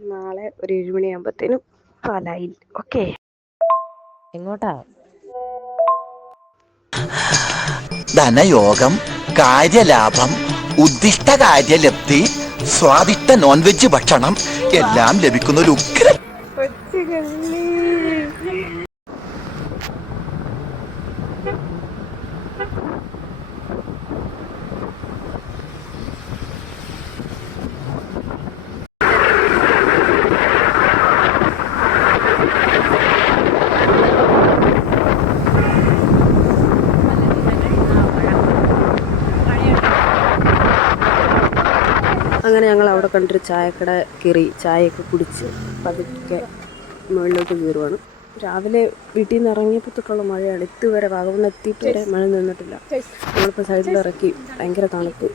അപ്പം നാളെ ഒരു 7 മണിയാകുമ്പോഴത്തേനും പാലായിൽ. ഓക്കെ, എങ്ങോട്ടാ? ധനയോഗം, കാര്യലാഭം, ഉദ്ദിഷ്ട കാര്യലബ്ധി, സ്വാദിഷ്ട നോൺ വെജ് ഭക്ഷണം എല്ലാം ലഭിക്കുന്ന ഒരു ഉഗ്ര അങ്ങനെ ഞങ്ങൾ അവിടെ കണ്ടൊരു ചായക്കട കയറി ചായയൊക്കെ കുടിച്ച് പതുക്കെ മുകളിലോട്ട് കയറുവാണ്. രാവിലെ വീട്ടിൽ നിന്ന് ഇറങ്ങിയപ്പോൾ തൊട്ടുള്ള മഴയാണ്. ഇതുവരെ വാഗമൺ എത്തിയിട്ട് വരെ മഴ നിന്നിട്ടില്ല. നമ്മളിപ്പോൾ സൈഡിൽ ഇറക്കി. ഭയങ്കര തണുപ്പ്,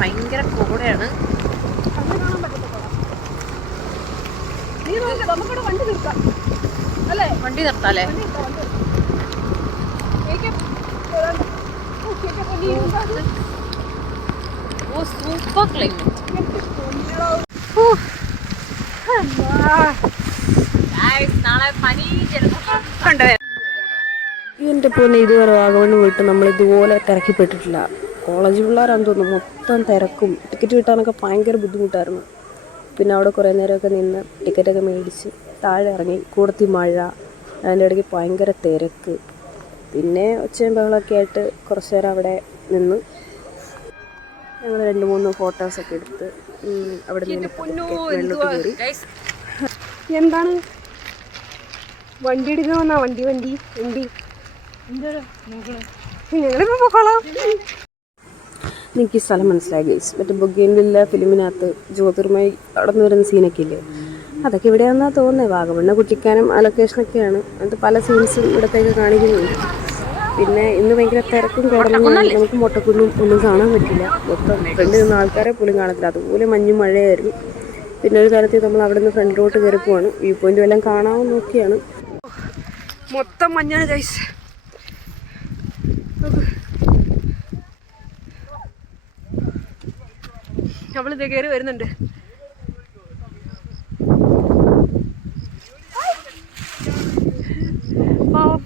ഭയങ്കര കോടയാണ്. വണ്ടി നിർത്താല്ലേ? ഓ, സൂപ്പർ ക്ലൈമറ്റ്. നാളെ പനി എൻ്റെ പൊന്നെ, ഇതുവരെ വാഗമൺ പോയിട്ട് നമ്മൾ ഇതുപോലെ തിരക്കിപ്പെട്ടിട്ടില്ല. കോളേജ് പിള്ളേരാണെന്ന് തോന്നുന്നു. മൊത്തം തിരക്കും. ടിക്കറ്റ് കിട്ടാനൊക്കെ ഭയങ്കര ബുദ്ധിമുട്ടായിരുന്നു. പിന്നെ അവിടെ കുറേ നേരമൊക്കെ നിന്ന് ടിക്കറ്റൊക്കെ മേടിച്ച് താഴെ ഇറങ്ങി. കൂടത്തി മഴ, അതിൻ്റെ ഇടയ്ക്ക് ഭയങ്കര തിരക്ക്. പിന്നെ ഒച്ചയും ബഹളമൊക്കെ ആയിട്ട് കുറച്ച് നേരം അവിടെ നിന്ന് ഞങ്ങൾ 2-3 ഫോട്ടോസൊക്കെ എടുത്ത് അവിടെ നിന്ന് വെള്ളത്തിൽ കയറി. എന്താണ് വണ്ടി എടുക്കണമെന്നാ? വണ്ടി ഞങ്ങളിപ്പോൾ പോക്കോളാം. എനിക്ക് ഈ സ്ഥലം മനസ്സിലായി ഗൈസ്. മറ്റേ ബൊഗെയിൻവില്ല ഫിലിമിനകത്ത് ജ്യോതിർമയി അവിടെ നിന്ന് വരുന്ന സീനൊക്കെ ഇല്ലേ, അതൊക്കെ ഇവിടെയാണെന്നാണ് തോന്നുന്നത്. വാഗമണ്ണ് കുട്ടിക്കാനം ആ ലൊക്കേഷനൊക്കെയാണ്. അത് പല സീൻസും ഇവിടത്തേക്ക് കാണിക്കുന്നുണ്ട്. പിന്നെ ഇന്ന് ഭയങ്കര തിരക്കും കോടമഞ്ഞും, നമുക്ക് മൊട്ടക്കുന്നും ഒന്നും കാണാൻ പറ്റില്ല. മൊത്തം ഫ്രണ്ടിൽ നിന്ന് ആൾക്കാരെ പോലും കാണത്തില്ല. അതുപോലെ മഞ്ഞും മഴയായിരുന്നു. പിന്നെ ഒരു തരത്തിൽ നമ്മൾ അവിടെ നിന്ന് ഫ്രണ്ടിലോട്ട് കയറി പോവാണ്. വ്യൂ പോയിന്റും എല്ലാം കാണാമെന്ന് നോക്കിയാണ്. മൊത്തം മഞ്ഞാണ് ഗൈസ്. നമ്മളിത് കയറി വരുന്നുണ്ട്. പാവം.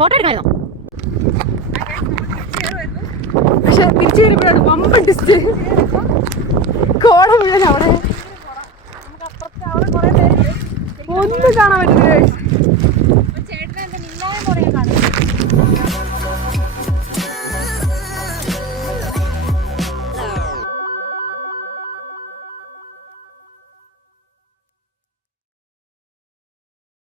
ഫോട്ടോ എടുക്കാനോ? പക്ഷെ തിരിച്ചു വരുമ്പോഴാണ് വമ്പൻ ടിസ്റ്റ്. കോട മുഴുവൻ അവിടെ ഒന്നും കാണാൻ പറ്റില്ല.